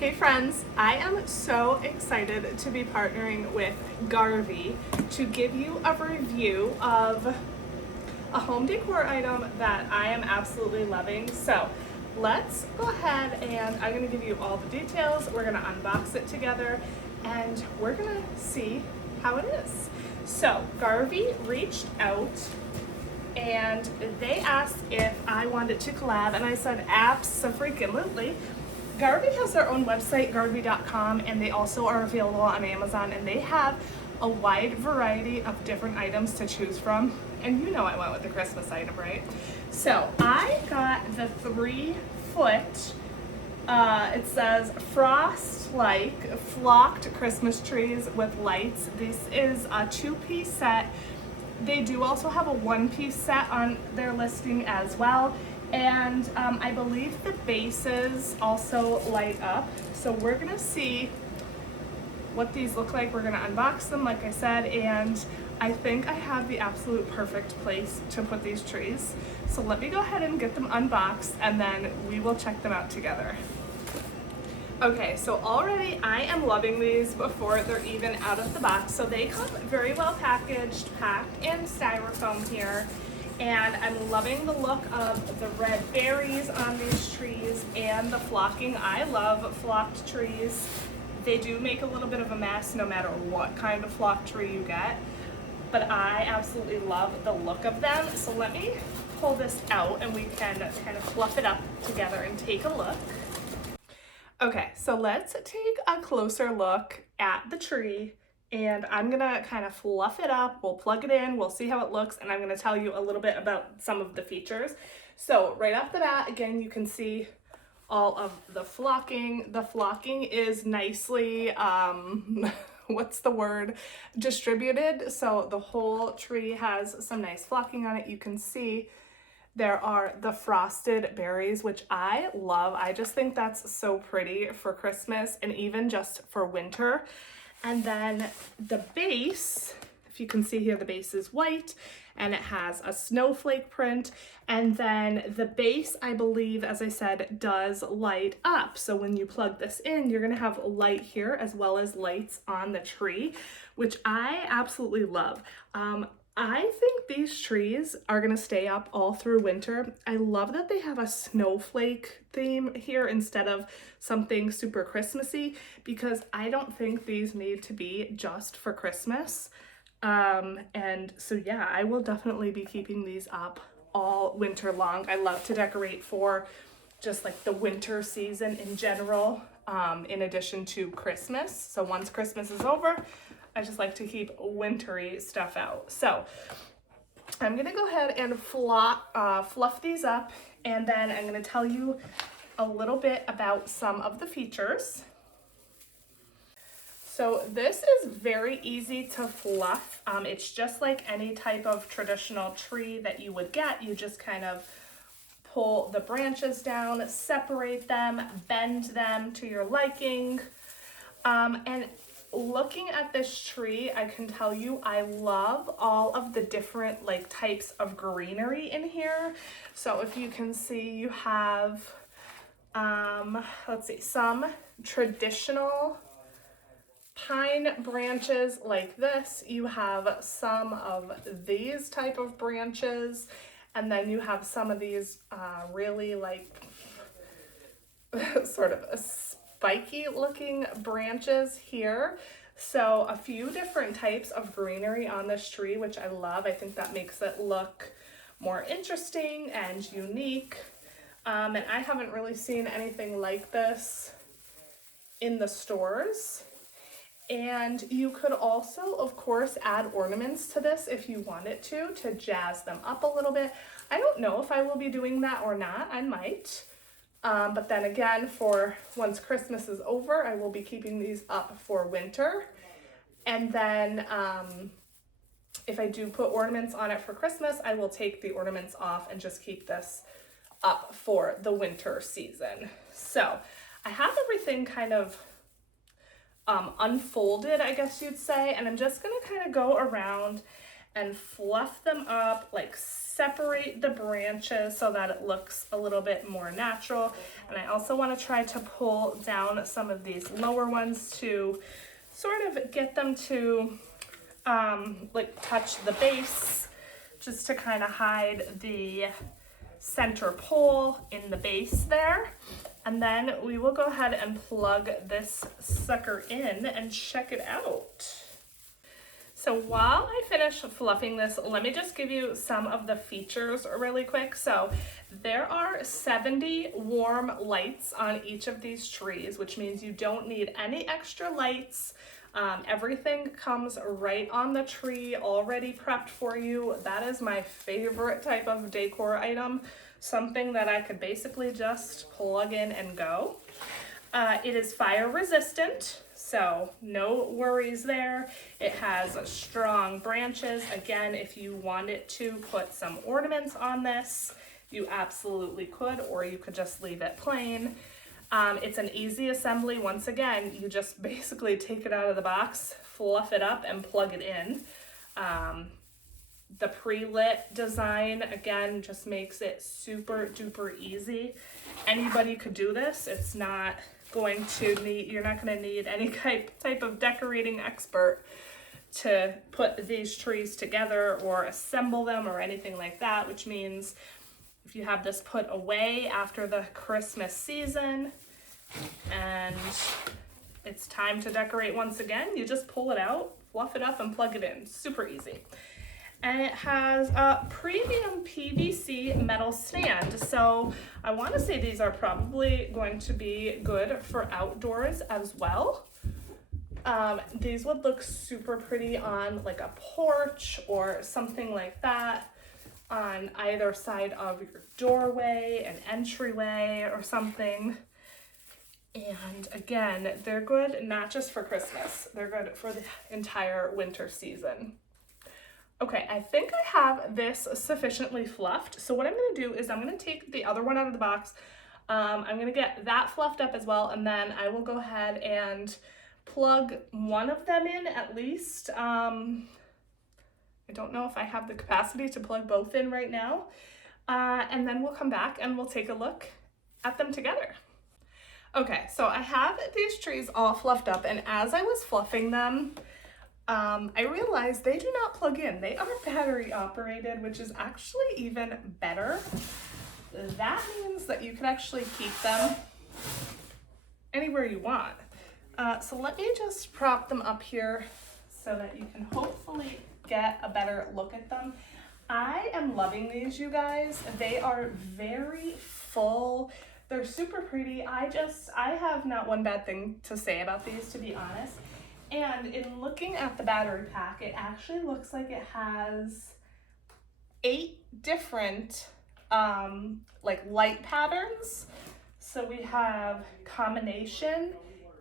Hey friends, I am so excited to be partnering with Garvee to give you a review of a home decor item that I am absolutely loving. So let's go ahead and I'm going to give you all the details. We're going to unbox it together and we're going to see how it is. So Garvee reached out and they asked if I wanted to collab, and I said abso-freaking-lutely. Garvee has their own website, Garvee.com, and they also are available on Amazon, and they have a wide variety of different items to choose from. And you know I went with the Christmas item, right? So I got the 3-foot, it says frost-like flocked Christmas trees with lights. This is a 2-piece set. They do also have a 1-piece set on their listing as well. And I believe the bases also light up. So we're gonna see what these look like. We're gonna unbox them, like I said, and I think I have the absolute perfect place to put these trees. So let me go ahead and get them unboxed and then we will check them out together. Okay, so already I am loving these before they're even out of the box. So they come very well packaged, packed in styrofoam here. And I'm loving the look of the red berries on these trees and the flocking. I love flocked trees. They do make a little bit of a mess no matter what kind of flocked tree you get, but I absolutely love the look of them. So let me pull this out and we can kind of fluff it up together and take a look. Okay, so let's take a closer look at the tree. And I'm gonna kind of fluff it up, we'll plug it in, we'll see how it looks, and I'm gonna tell you a little bit about some of the features. So right off the bat, again, you can see all of the flocking. The flocking is nicely, what's the word, distributed. So the whole tree has some nice flocking on it. You can see there are the frosted berries, which I love. I just think that's so pretty for Christmas and even just for winter. And then the base, if you can see here, the base is white and it has a snowflake print. And then the base, I believe, as I said, does light up. So when you plug this in, you're gonna have light here as well as lights on the tree, which I absolutely love. I think these trees are gonna stay up all through winter. I love that they have a snowflake theme here instead of something super Christmassy, because I don't think these need to be just for Christmas. And so yeah, I will definitely be keeping these up all winter long. I love to decorate for just like the winter season in general, in addition to Christmas. So once Christmas is over, I just like to keep wintry stuff out. So I'm gonna go ahead and fluff these up, and then I'm gonna tell you a little bit about some of the features. So this is very easy to fluff. It's just like any type of traditional tree that you would get. You just kind of pull the branches down, separate them, bend them to your liking, and looking at this tree, I can tell you I love all of the different like types of greenery in here. So if you can see, you have, let's see, some traditional pine branches like this. You have some of these type of branches, and then you have some of these really like sort of a spiky looking branches here. So a few different types of greenery on this tree, which I love. I think that makes it look more interesting and unique. And I haven't really seen anything like this in the stores. And you could also, of course, add ornaments to this if you wanted to jazz them up a little bit. I don't know if I will be doing that or not. I might. But then again, for once Christmas is over, I will be keeping these up for winter. And then if I do put ornaments on it for Christmas, I will take the ornaments off and just keep this up for the winter season. So I have everything kind of unfolded, I guess you'd say, and I'm just gonna kind of go around and fluff them up, like separate the branches so that it looks a little bit more natural. And I also want to try to pull down some of these lower ones to sort of get them to like touch the base, just to kind of hide the center pole in the base there. And then we will go ahead and plug this sucker in and check it out. So while I finish fluffing this, let me just give you some of the features really quick. So there are 70 warm lights on each of these trees, which means you don't need any extra lights. Everything comes right on the tree, already prepped for you. That is my favorite type of decor item, something that I could basically just plug in and go. It is fire resistant, so no worries there. It has strong branches. Again, if you wanted to put some ornaments on this, you absolutely could, or you could just leave it plain. It's an easy assembly. Once again, you just basically take it out of the box, fluff it up, and plug it in. The pre-lit design, again, just makes it super duper easy. Anybody could do this. It's not going to need, you're not going to need any type of decorating expert to put these trees together or assemble them or anything like that, which means if you have this put away after the Christmas season and it's time to decorate once again, you just pull it out, fluff it up, and plug it in. Super easy. And it has a premium PVC metal stand. So I want to say these are probably going to be good for outdoors as well. These would look super pretty on like a porch or something like that, on either side of your doorway, an entryway or something. And again, they're good not just for Christmas, they're good for the entire winter season. Okay, I think I have this sufficiently fluffed. So what I'm gonna do is I'm gonna take the other one out of the box. I'm gonna get that fluffed up as well, and then I will go ahead and plug one of them in at least. I don't know if I have the capacity to plug both in right now. And then we'll come back and we'll take a look at them together. Okay, so I have these trees all fluffed up, and as I was fluffing them, I realized they do not plug in. They are battery operated, which is actually even better. That means that you can actually keep them anywhere you want. So let me just prop them up here so that you can hopefully get a better look at them. I am loving these, you guys. They are very full. They're super pretty. I have not one bad thing to say about these, to be honest. And in looking at the battery pack, it actually looks like it has 8 different like light patterns. So we have combination,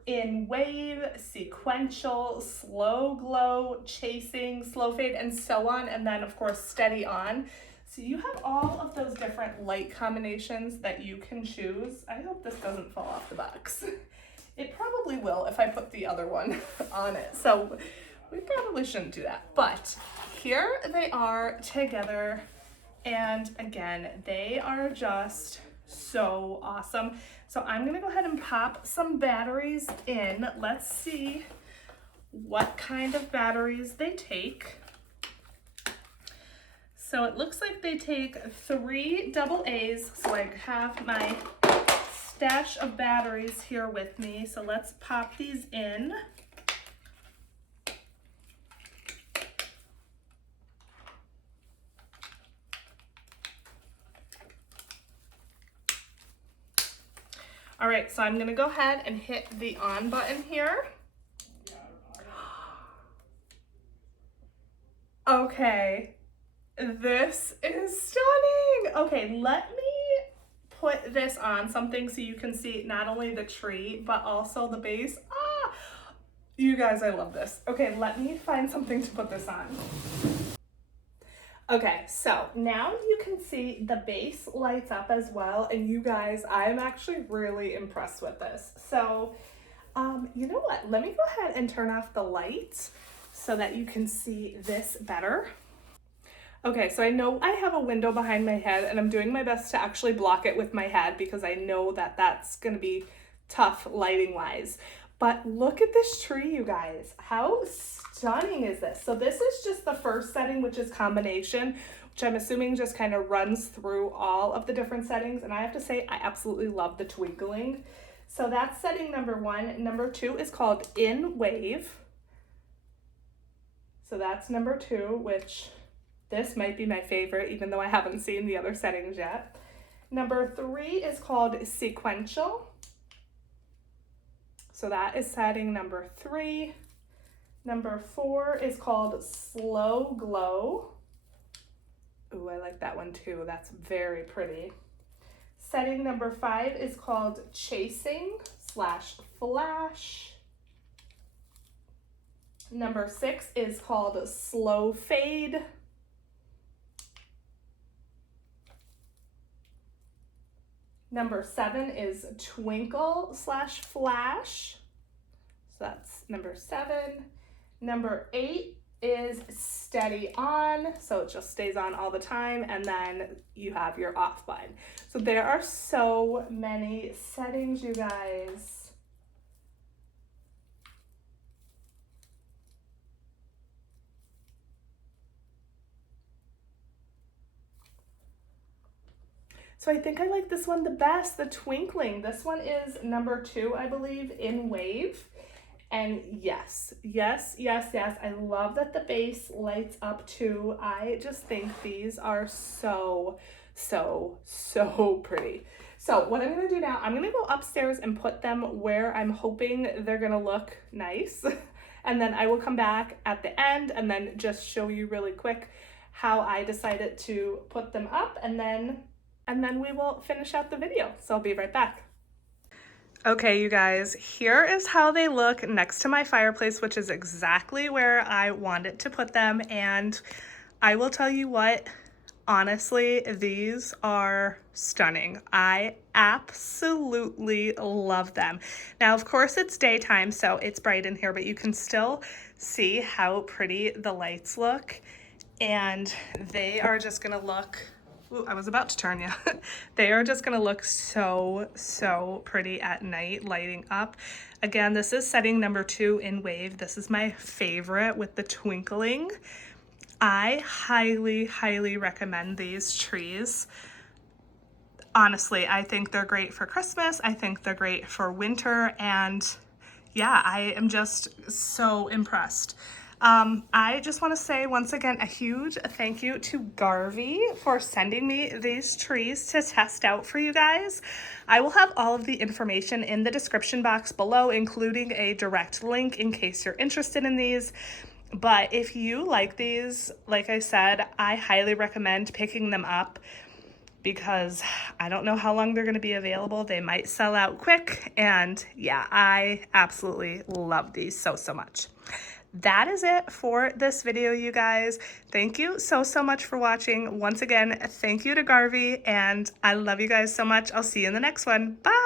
in wave, sequential, slow glow, chasing, slow fade, and so on. And then of course, steady on. So you have all of those different light combinations that you can choose. I hope this doesn't fall off the box. It probably will if I put the other one on it. So we probably shouldn't do that. But here they are together. And again, they are just so awesome. So I'm gonna go ahead and pop some batteries in. Let's see what kind of batteries they take. So it looks like they take 3 AA's. So I have my stash of batteries here with me. So let's pop these in. All right, so I'm gonna go ahead and hit the on button here. Okay, this is stunning. Okay, let me put this on something so you can see not only the tree, but also the base. Ah, you guys, I love this. Okay, let me find something to put this on. Okay, so now you can see the base lights up as well. And you guys, I'm actually really impressed with this. So, you know what? Let me go ahead and turn off the lights so that you can see this better. Okay, so I know I have a window behind my head and I'm doing my best to actually block it with my head because I know that that's gonna be tough lighting wise. But look at this tree, you guys. How stunning is this? So this is just the first setting, which is combination, which I'm assuming just kind of runs through all of the different settings. And I have to say, I absolutely love the twinkling. So that's setting number 1. Number 2 is called In Wave. So that's number 2, which this might be my favorite, even though I haven't seen the other settings yet. Number 3 is called Sequential. So that is setting number 3. Number 4 is called Slow Glow. Ooh, I like that one too. That's very pretty. Setting number 5 is called Chasing/Flash. Number 6 is called Slow Fade. Number 7 is Twinkle/Flash. So that's number 7. Number 8 is Steady On. So it just stays on all the time. And then you have your off button. So there are so many settings, you guys. So I think I like this one the best, the twinkling. This one is number 2, I believe, In Wave. And yes, I love that the base lights up too. I just think these are so pretty. So what I'm gonna do now, I'm gonna go upstairs and put them where I'm hoping they're gonna look nice. And then I will come back at the end and then just show you really quick how I decided to put them up, and then we will finish out the video. So I'll be right back. Okay, you guys, here is how they look next to my fireplace, which is exactly where I wanted to put them. And I will tell you what, honestly, these are stunning. I absolutely love them. Now, of course, it's daytime, so it's bright in here, but you can still see how pretty the lights look. And they are just gonna look, ooh, I was about to turn you. They are just gonna look so pretty at night, lighting up. Again, this is setting number 2, In Wave. This is my favorite with the twinkling. I highly recommend these trees. Honestly, I think they're great for Christmas. I think they're great for winter. And yeah, I am just so impressed. I just want to say once again a huge thank you to Garvee for sending me these trees to test out for you guys. I will have all of the information in the description box below, including a direct link in case you're interested in these. But if you like these, like I said, I highly recommend picking them up because I don't know how long they're going to be available. They might sell out quick. And yeah, I absolutely love these so much. That is it for this video, you guys. Thank you so much for watching. Once again, thank you to Garvee, and I love you guys so much. I'll see you in the next one. Bye!